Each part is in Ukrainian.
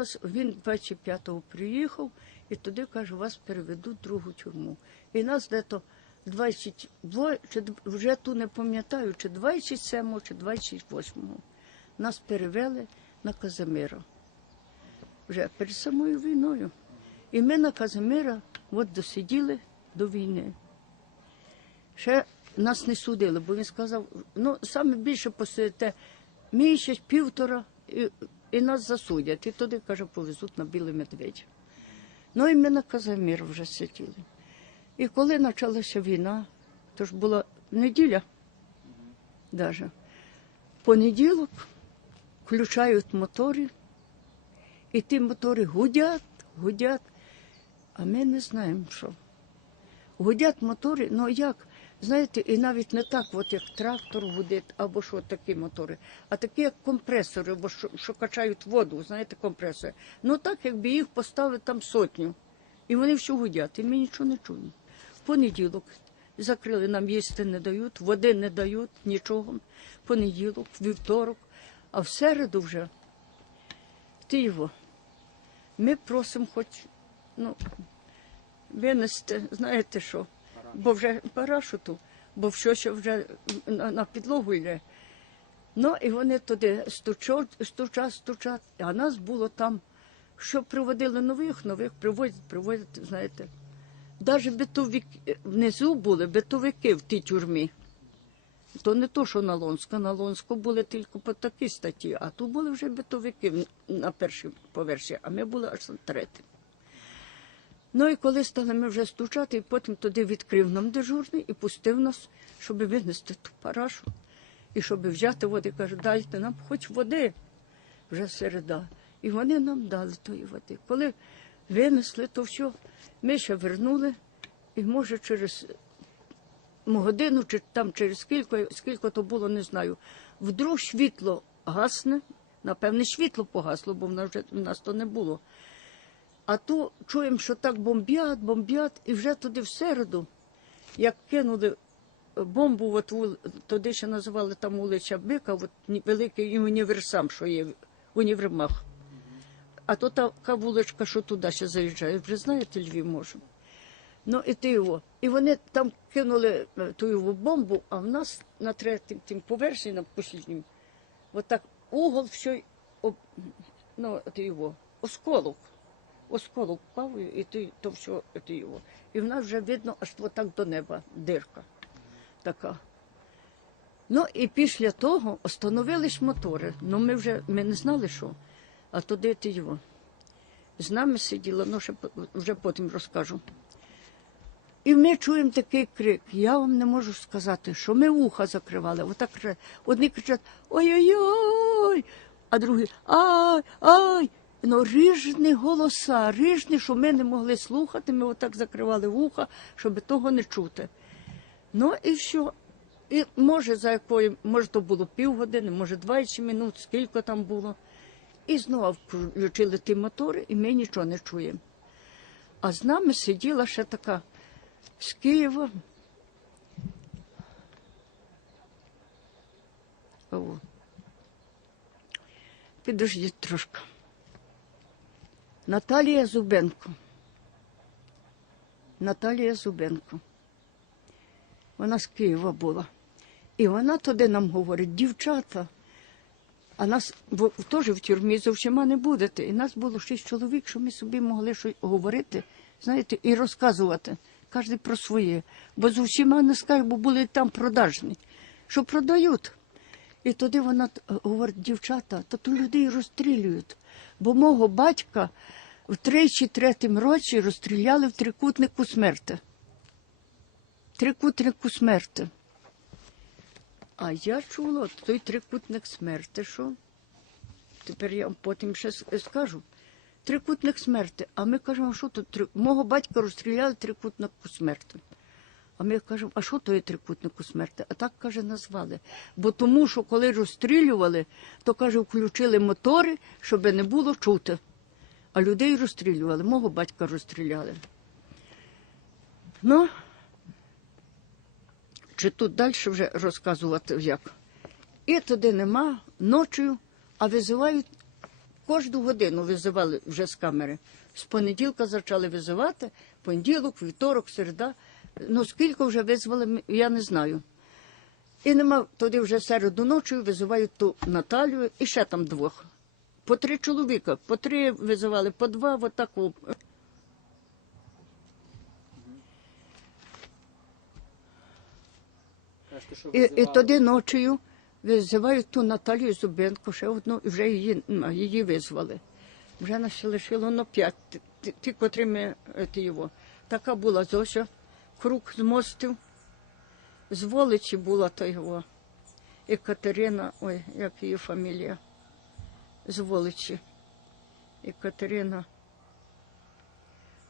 нас він 25-го приїхав, і туди каже, вас переведуть другу тюрму. І нас дето 22, чи вже ту не пам'ятаю, чи 27-го, чи 28-го. Нас перевели на Казимира. Вже перед самою війною. І ми на Казимира от досиділи до війни. Ще нас не судили, бо він сказав, ну саме більше посидите місяць, півтора, і, і нас засудять. І туди, каже, повезуть на білий медведь. Ну і ми на Казимир вже сиділи. І коли почалася війна, то ж була неділя, даже. понеділок включають мотори, і ті мотори гудять, гудять, а ми не знаємо, що. Гудять мотори, ну як? Знаєте, і навіть не так, от як трактор гудить, або що такі мотори, а такі як компресори, або що, що качають воду, знаєте, компресори. Ну так, якби їх поставити там сотню. І вони все гудять, і ми нічого не чуємо. В понеділок закрили, нам їсти не дають, води не дають, нічого. Понеділок, вівторок, а в середу вже ти його. Ми просимо хоч ну, винести, знаєте що, бо вже парашуту, бо все ще вже на, підлогу йде. Ну і вони туди стучать, стучать, стучать. А нас було там, що приводили нових, нових приводять, приводять, знаєте. Навіть битовик, внизу були битовики в тій тюрмі. То не то, що на Лонську. На Лонську були тільки по такій статті, а тут були вже битовики на першій поверсі, а ми були аж на третій. Ну і коли стали ми вже стучати, і потім туди відкрив нам дежурний і пустив нас, щоб винести ту парашу. І щоб взяти води, каже, дайте нам хоч води. Вже середа. І вони нам дали тої води. Коли винесли, то все, ми ще вернули, і може через годину, чи там через скільки, скільки то було, не знаю. Вдруг світло гасне, напевне, світло погасло, бо в нас, вже, в нас то не було. А то чуємо, що так бомбять, бомбять, і вже туди в середу, як кинули бомбу, от вул- туди ще називали там вулиця Бика, от великий універсам, що є в універмах. А то така вуличка, що туди ще заїжджає. Вже знаєте, Львів може. Ну і ти його. І вони там кинули е, ту його бомбу, а в нас на третім тим поверсі, на посліднім, отак угол все, об, ну, ти його, осколок. Осколок впав, і ти, то все ти його. І в нас вже видно аж отак до неба дирка така. Ну і після того остановились мотори. Ну ми вже ми не знали, що. А туди ти його. З нами сиділа, ну ще вже потім розкажу. І ми чуємо такий крик. Я вам не можу сказати, що ми вуха закривали. Отак одні кричать ой-ой-ой, а другі ай, ай. Ну, ріжні голоса, ріжні, що ми не могли слухати, ми отак закривали вуха, щоб того не чути. Ну і що? І може за якою, може, то було півгодини, може 20 минут, скільки там було. І знову включили ті мотори, і ми нічого не чуємо. А з нами сиділа ще така з Києва. Підождіть трошки. Наталія Зубенко. Наталія Зубенко. Вона з Києва була. І вона туди нам говорить, дівчата, а нас теж в тюрмі зовсім не будете. І нас було шість чоловік, що ми собі могли щось говорити, знаєте, і розказувати. Кожен про своє. Бо з усіма не скажу, бо були там продажні, що продають. І тоді вона говорить, дівчата, то ту людей розстрілюють. Бо мого батька в тричі третім році розстріляли в трикутнику смерти. Трикутнику смерти. А я чула той трикутник смерти, що? Тепер я вам потім ще скажу. Трикутник смерти. А ми кажемо, що тут? три- Мого батька розстріляли трикутнику смерти. А ми кажемо, а що то є трикутнику смерти? А так, каже, назвали. Бо тому, що коли розстрілювали, то каже, включили мотори, щоб не було чути. А людей розстрілювали. Мого батька розстріляли. Ну, чи тут далі вже розказувати як? І туди нема ночою, а визивають кожну годину визивали вже з камери. З понеділка почали визивати, понеділок, вівторок, середа. Ну скільки вже визвали, я не знаю. І нема тоді вже середу ночі визивають ту Наталію і ще там двох. По три чоловіка, по три визивали, по два. Кажете, що І, і тоді ночею визивають ту Наталію Зубенко, ще одну, і вже її, її визвали. Вже нас лишило ну, п'ять, ті- ті, котрі ми е, ті його. Така була Зося, круг з мостів, з Воличі була та його. І Катерина, ой, як її фамілія, з Воличі. І Катерина.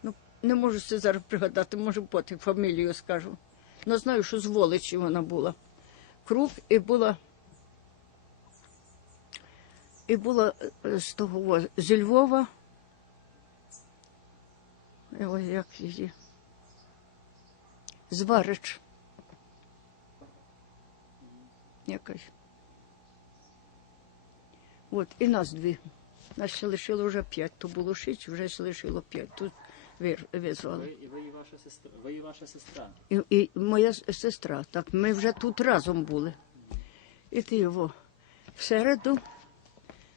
Ну, не можу це зараз пригадати, може потім фамілію скажу. Ну, знаю, що з Воличі вона була. Круг і була. І була е, з того зі Львова. Ой, як її. Зварич. Якась. От, і нас дві. Нас ще лишило вже п'ять. То було шість, вже ще лишило п'ять. Тут визвали. Ви, ви і ваша сестра. Ви і ваша сестра. І, і моя сестра. Так, ми вже тут разом були. І ти його. В середу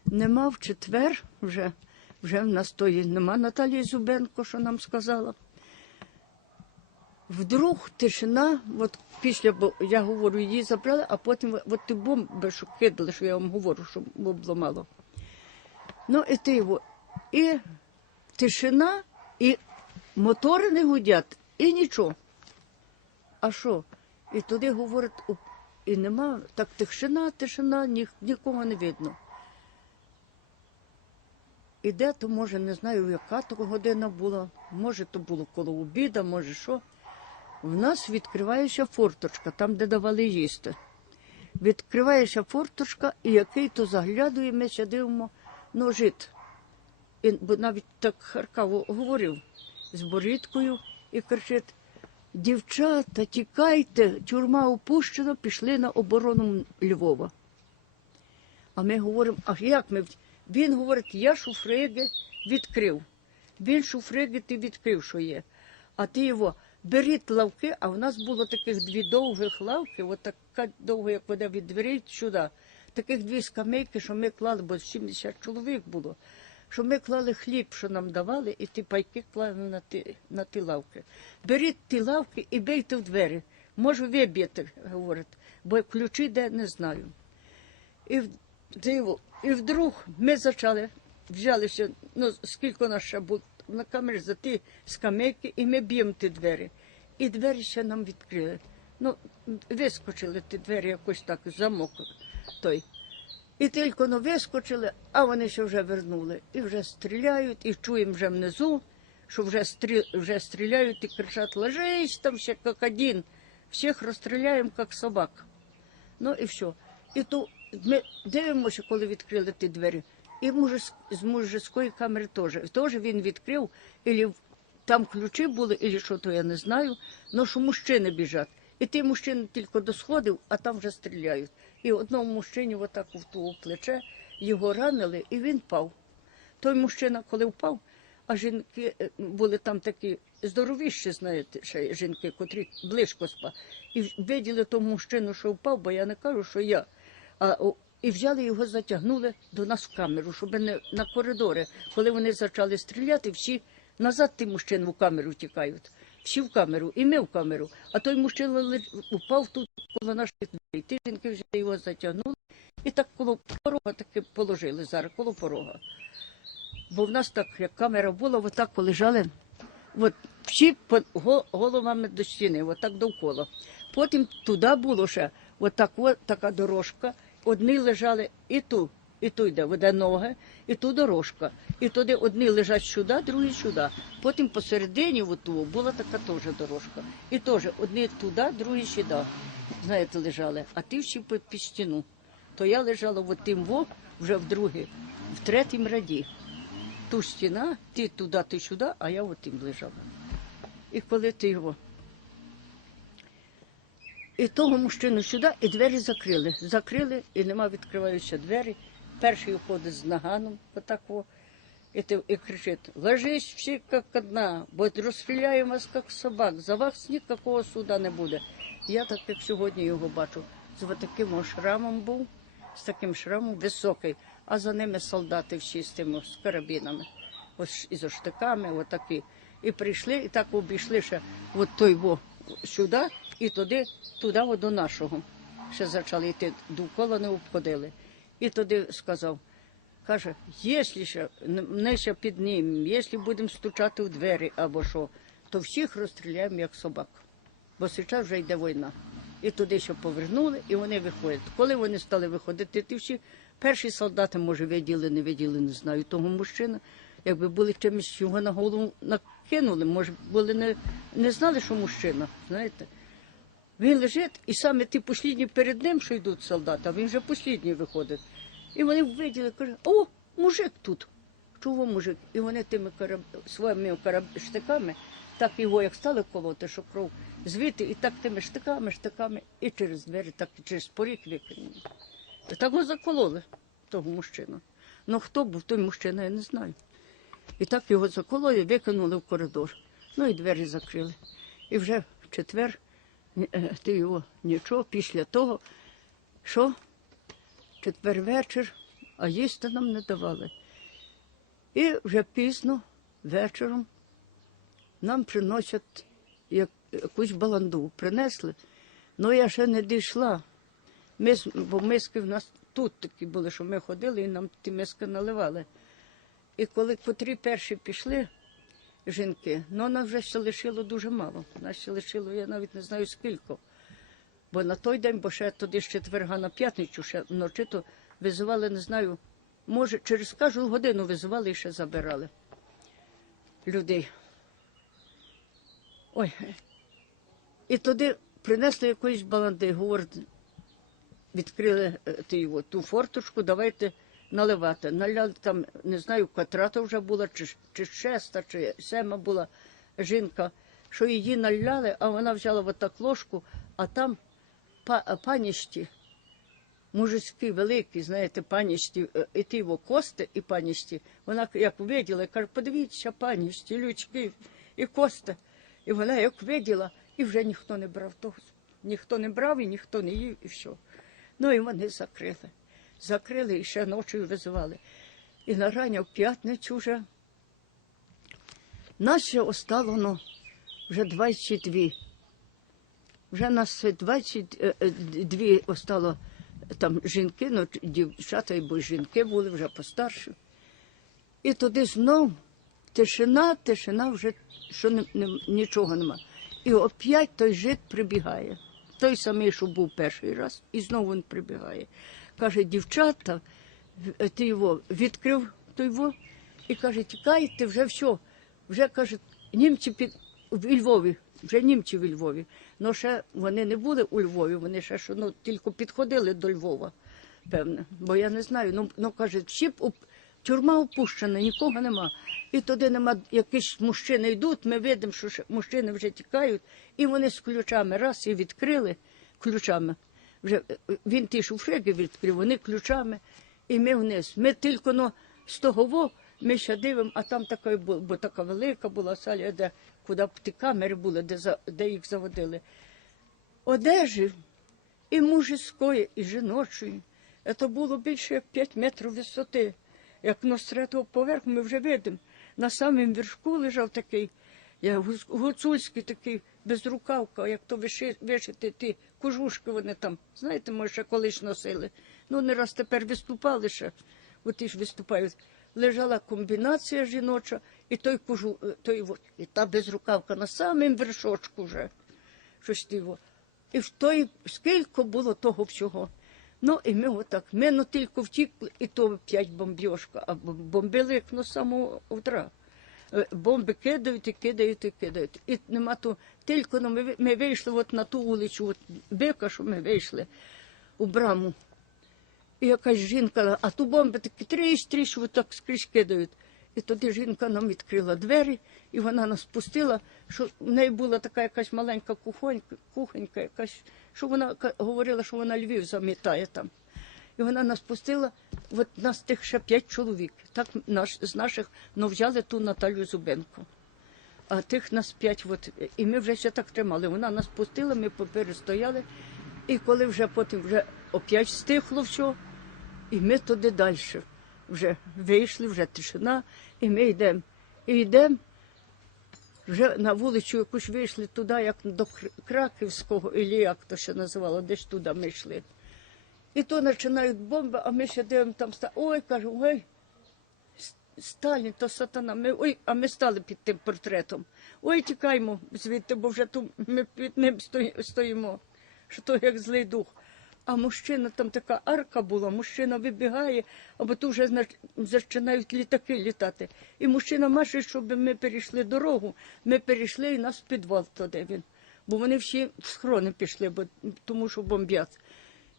нема в четвер, вже, вже в нас тої нема Наталії Зубенко, що нам сказала. Вдруг тишина, от після, бо я говорю, її забрали, а потім от ті бомби, що кидали, що я вам говорю, що було мало. Ну, і ти його. І тишина, і мотори не гудять, і нічого. А що? І туди говорять, і нема, так тишина, тишина, ні, нікого не видно. І де то, може, не знаю, яка то година була, може, то було коло обіда, може що. В нас відкривається форточка, там, де давали їсти. Відкривається форточка, і який то заглядує, ми ще дивимо, ну, жит. І, бо навіть так харкаво говорив з борідкою і кричить: Дівчата, тікайте, тюрма опущена, пішли на оборону Львова. А ми говоримо, а як ми? Він говорить, я шуфриги відкрив. Він шуфриги ти відкрив, що є. А ти його беріть лавки, а в нас було таких дві довгих лавки, от така довга, як вода від дверей сюди. Таких дві скамейки, що ми клали, бо 70 чоловік було. Що ми клали хліб, що нам давали, і ті пайки клали на ті, на ті лавки. Беріть ті лавки і бийте в двері. Може, виб'єте, говорить, бо ключі де не знаю. І диво, і вдруг ми почали, взялися, ну скільки нас ще було камері за ті скамейки, і ми б'ємо ті двері. І двері ще нам відкрили. Ну, вискочили ті двері якось так, замок той. І тільки ну, вискочили, а вони ще вже вернули. І вже стріляють, і чуємо вже внизу, що вже, стрі... вже стріляють і кричать, ложись там ще як один. Всіх розстріляємо, як собак. Ну і все. І то ми дивимося, коли відкрили ті двері. І мужес- з мужської камери теж. Теж він відкрив, і там ключі були, і що то я не знаю. Ну що мужчини біжать. І ті мужчини тільки досходив, а там вже стріляють. І одному мужчині отак в ту плече його ранили, і він впав. Той мужчина, коли впав, а жінки е, були там такі здоровіші, знаєте, ще жінки, котрі близько спа. І виділи того мужчину, що впав, бо я не кажу, що я. А, і взяли його, затягнули до нас в камеру, щоб не на коридори. Коли вони почали стріляти, всі назад ті мужчини в камеру тікають. Всі в камеру, і ми в камеру. А той мужчина упав тут коло наших дверей. Ті жінки вже його затягнули і так коло порога таки положили зараз, коло порога. Бо в нас так, як камера була, отак полежали. От всі головами до стіни, отак довкола. Потім туди було ще отак, от, така дорожка. Одні лежали і ту, і ту йде, веде ноги, і ту дорожка. І туди одні лежать сюди, другі сюди. Потім посередині оту була така теж дорожка. І теж одні туди, другі сюди. Знаєте, лежали, а ті всі під, під стіну. То я лежала в тим во, вже в другій, в третім раді. Ту стіна, ти туди, ти сюди, а я от тим лежала. І коли ти його. І того мужчину сюди, і двері закрили. Закрили, і нема відкриваються двері. перший ходить з наганом, отако, і, ти, і кричить, ложись всі як одна, бо розстріляємо вас як собак, за вас ніякого суда не буде. Я так, як сьогодні його бачу, з таким шрамом був, з таким шрамом високий, а за ними солдати всі з тими з карабінами, ось із оштиками, отакі. І прийшли, і так обійшли ще от той во сюди і туди, туди до нашого. Ще почали йти, довкола не обходили. І туди сказав, каже, якщо ще не ще піднімемо, якщо будемо стучати у двері або що, то всіх розстріляємо як собак. Бо зараз вже йде війна. І туди ще повернули, і вони виходять. Коли вони стали виходити, ті всі перші солдати, може, виділи, не виділи, не знаю, того мужчина. Якби були чимось його на голову накинули, може, були не, не знали, що мужчина, знаєте. Він лежить, і саме ті послідні перед ним, що йдуть солдати, він вже послідній виходить. І вони виділи, кажуть, о, мужик тут. Чого мужик? І вони тими караб... своїми караб... штиками, так його як стали колоти, що кров звідти, і так тими штиками, штиками, і через двері, так і через поріг викинули. І так його закололи, того мужчину. Ну хто був той мужчина, я не знаю. І так його закололи, викинули в коридор. Ну і двері закрили. І вже в четвер ти його нічого після того, що четвер вечір, а їсти нам не давали. І вже пізно вечором нам приносять як, якусь баланду. Принесли. Ну я ще не дійшла. Ми, бо миски в нас тут такі були, що ми ходили і нам ті миски наливали. І коли котрі перші пішли жінки, ну нас вже ще лишило дуже мало. Нас ще лишило, я навіть не знаю скільки. Бо на той день, бо ще туди з четверга на п'ятницю, ще вночі то визивали, не знаю, може, через кожну годину визивали і ще забирали людей. Ой. І туди принесли якоїсь баланди, говорить, відкрили е, ту форточку, давайте наливати. Наляли там, не знаю, котра то вже була, чи, чи шеста, чи сема була жінка, що її наляли, а вона взяла отак ложку, а там па, панішті, мужицькі, великі, знаєте, панішті, е, і ті його кости і панішті. Вона як виділа, каже, подивіться, панішті, лючки і кости. І вона як виділа, і вже ніхто не брав того. Ніхто не брав і ніхто не їв, і все. Ну і вони закрили. Закрили і ще ночі визивали. І на рання в п'ятницю вже нас ще остало ну, вже 22. Вже нас 22 остало там жінки, ну, дівчата, бо жінки були вже постарші. І туди знов тишина, тишина вже, що не, не- нічого нема. І оп'ять той жит прибігає. Той самий, що був перший раз, і знову він прибігає. Каже, дівчата, ти його відкрив той во, і каже, тікайте, вже все. Вже каже, німці під у Львові, вже німці в Львові. Ну ще вони не були у Львові, вони ще що, ну, тільки підходили до Львова, певне. Бо я не знаю. Ну, ну каже, всі тюрма опущена, нікого нема. І туди нема якісь мужчини йдуть, ми видимо, що мужчини вже тікають, і вони з ключами раз і відкрили ключами. Вже е, він ті шуфреги відкрив, вони ключами, і ми вниз. Ми тільки ну, з того ми ще дивимо, а там така, бо така велика була саля, де куди ті камери були, де, де їх заводили. Одежі і мужської, і жіночої. Це було більше як 5 метрів висоти. Як з третього поверху ми вже видимо. На самому вершку лежав такий, я гуцульський такий, безрукавка, як то вишити ті кожушки вони там, знаєте, може, ще колись носили. Ну, не раз тепер виступали ще, от ті ж виступають. Лежала комбінація жіноча, і той кожу, е, той, і та безрукавка на самому вершочку вже щось тиво. І в той скільки було того всього. Ну і ми отак. Ми ну тільки втікли, і то п'ять бомбьошка, а бомбили як на самого утра. Е, Бомби кидають і кидають і кидають. І нема то тільки ну, ми, ми вийшли от на ту вулицю, от бика, що ми вийшли у браму. І якась жінка, а ту бомби такі тріщ, тріщ, так скрізь кидають. І тоді жінка нам відкрила двері, і вона нас пустила, що в неї була така якась маленька кухонька, кухонька, якась, що вона говорила, що вона Львів замітає там. І вона нас пустила, от нас тих ще п'ять чоловік. Так наш, з наших ну, взяли ту Наталю Зубенко. А тих нас п'ять, от, і ми вже ще так тримали. Вона нас пустила, ми поперестояли. І коли вже потім вже оп'ять стихло все, і ми туди далі вже вийшли, вже тишина, і ми йдемо. І йдемо, вже на вулицю якусь вийшли туди, як до Краківського, і як то ще називало, десь туди ми йшли. І то починають бомби, а ми ще дивимо там ста. Ой, кажу, ой, Сталін, то сатана. Ми, ой, а ми стали під тим портретом. Ой, тікаймо звідти, бо вже тут ми під ним стоїмо, що то як злий дух. А мужчина, там така арка була, мужчина вибігає, або тут вже починають літаки літати. І мужчина маше, щоб ми перейшли дорогу. Ми перейшли і нас в підвал туди він. Бо вони всі в схорони пішли, бо, тому що бомбять.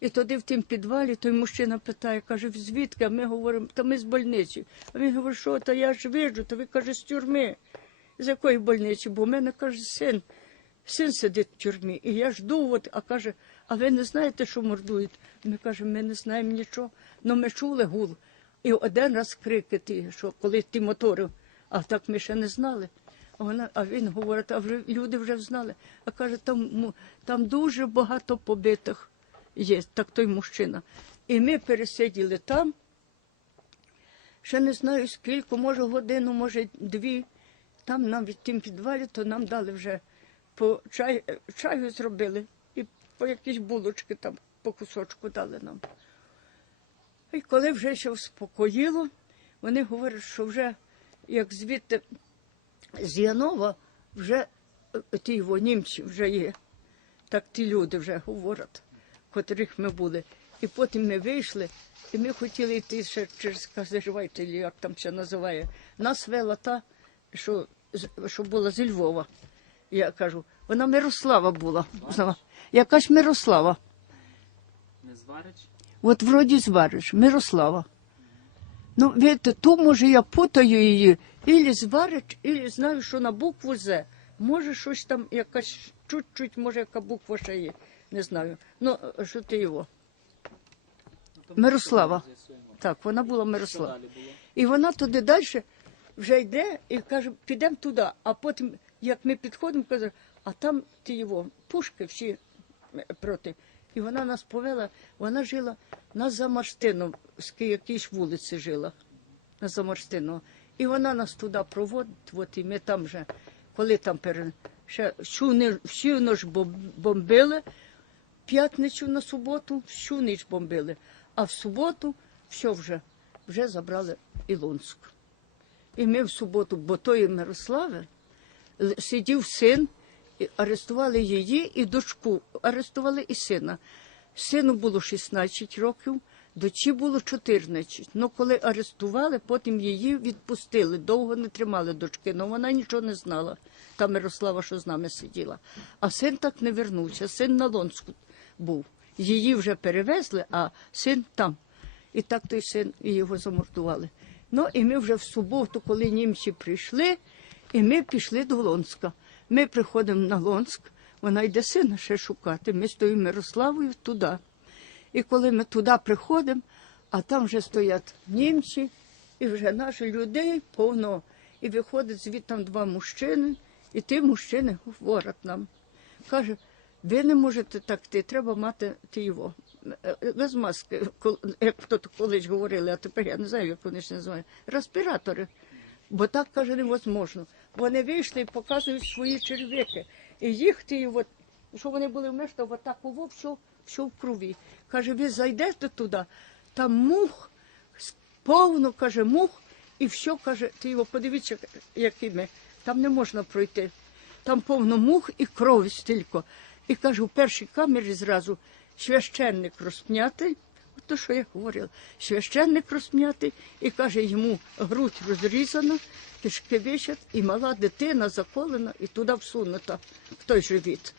І тоді в тім підвалі той мужчина питає, каже, звідки? А ми говоримо, та ми з больниці. А він говорить, що та я ж виджу, то ви каже, з тюрми. З якої больниці? Бо в мене каже, син. Син сидить в тюрмі. І я жду, от, а каже, а ви не знаєте, що мордують? Ми кажемо, ми не знаємо нічого. Ну ми чули гул. І один раз крики ті, що коли ті мотори, а так ми ще не знали. А, вона, а він говорить, а вже люди вже знали. А каже, там, там дуже багато побитих є, так той мужчина. І ми пересиділи там, ще не знаю скільки, може годину, може дві. Там нам в тім підвалі, то нам дали вже по чай, чаю зробили і по якісь булочки там по кусочку дали нам. І коли вже ще успокоїло, вони говорять, що вже як звідти з Янова вже е, ті його німці вже є. Так ті люди вже говорять, котрих ми були. І потім ми вийшли, і ми хотіли йти ще через Казажвайте, як там ще називає. Нас вела та, що, що була зі Львова. Я кажу, вона Мирослава була. Знала. Якась Мирослава. Не зварич? От вроді звариш, Мирослава. Ну, видите, ту, може, я путаю її, ілі зварич, ілі знаю, що на букву З. Може, щось там, якась чуть-чуть, може, яка буква ще є. Не знаю. Ну, що ти його? Ну, Мирослава. Так, вона була Мирослава. І вона туди далі вже йде і каже, підемо туди. А потім, як ми підходимо, каже, а там ті його пушки всі е, проти. І вона нас повела, вона жила на Замарстино, з якійсь вулиці жила, на Замарстино. І вона нас туди проводить, от і ми там вже, коли там пере... ще всю, всю бомбили, п'ятницю на суботу, всю ніч бомбили. А в суботу все вже, вже забрали Ілонськ. І ми в суботу, бо тої Мирослави сидів син, арестували її і дочку, арестували і сина. Сину було 16 років, дочі було 14. Ну, коли арестували, потім її відпустили. Довго не тримали дочки, але вона нічого не знала. Та Мирослава, що з нами сиділа. А син так не вернувся. Син на Лонську був. Її вже перевезли, а син там. І так той син і його замордували. Ну і ми вже в суботу, коли німці прийшли, і ми пішли до Лонська. Ми приходимо на Лонськ, вона йде сина ще шукати. Ми стоїмо Мирославою туди. І коли ми туди приходимо, а там вже стоять німці, і вже наші людей повно. І виходить звідти два мужчини, і ті мужчини говорять нам. Каже, ви не можете так йти, треба мати його. е, е, Без маски, як то колись говорили, а тепер я не знаю, як вони ж називають. Респіратори. Бо так каже невозможно. Вони вийшли і показують свої червики. І їх ті, от, що вони були в атаку все, все в крові. Каже, ви зайдете туди, там мух, повно, каже, мух, і все, каже, ти його подивіться, які ми. Там не можна пройти. Там повно мух і крові стільки. І каже, у першій камері зразу священник розпнятий. То, що я говорила. Священник розпнятий і каже, йому грудь розрізана, кишки вищать, і мала дитина заколена і туди всунута в той живіт.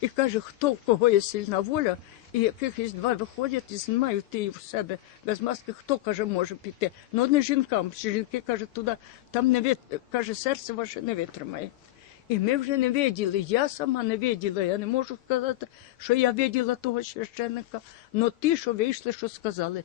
І каже, хто в кого є сильна воля, і якихось два виходять і знімають ти в себе без маски, хто каже, може піти. Ну не жінкам. Жінки каже, туди, там не вит... каже, серце ваше не витримає. І ми вже не виділи. Я сама не виділа. Я не можу сказати, що я виділа того священника, але ті, що вийшли, що сказали.